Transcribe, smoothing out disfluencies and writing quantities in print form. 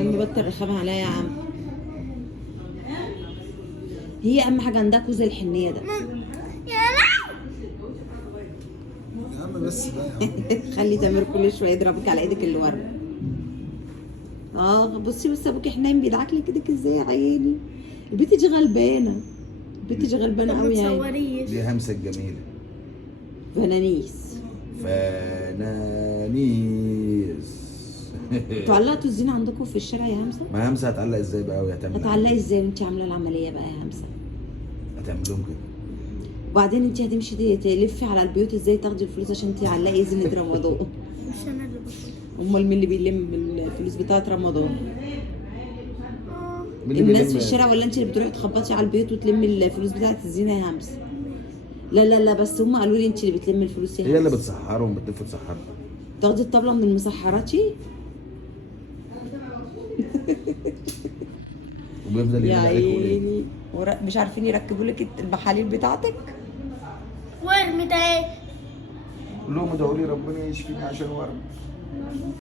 امي بطل رخامة عليا يا عم. هي اهم حاجه عندها كوز الحنيه ده. يا عم بس بقى يا عم. خلي تامر كل شويه يضربك على ايدك اللي ورا. بصي بس ابوكي حنين بيدعك لك ايدك ازاي يا عيني. البنت دي غلبانه. البنت دي غلبانه قوي يعني. دي همسة الجميلة. فنانيس. فنانيس. انتوا علقتوا الزينه عندكم في الشارع يا همسه؟ ما همسة هتعلق ازاي بقى وهتعمل هتعلقي ازاي وانت عامله العمليه بقى يا همسه؟ هتعمل لهم كده. وبعدين انت هتمشي تلفي على البيوت ازاي تاخدي الفلوس عشان تعلقي زينه رمضان؟ مش انا اللي باخدها. امال مين اللي بيلم الفلوس بتاعت رمضان؟ مين اللي الناس بيلم؟ في الشارع ولا انت اللي بتروحي تخبطي على البيوت وتلمي الفلوس بتاعت الزينه يا همسه؟ لا لا لا، بس هم قالوا لي انت اللي بتلمي الفلوس يا همسه. هي اللي بتسحرهم بتلف تسحرهم. تاخدي الطبله من المسحراتي؟ وبيفضل يا ينادي عليك وليه؟ عيني. مش عارفين يركبوا لك المحاليل بتاعتك؟ ورمي ده ايه؟ قول لهم ادعوا لي ربنا يشفيني عشان ورم.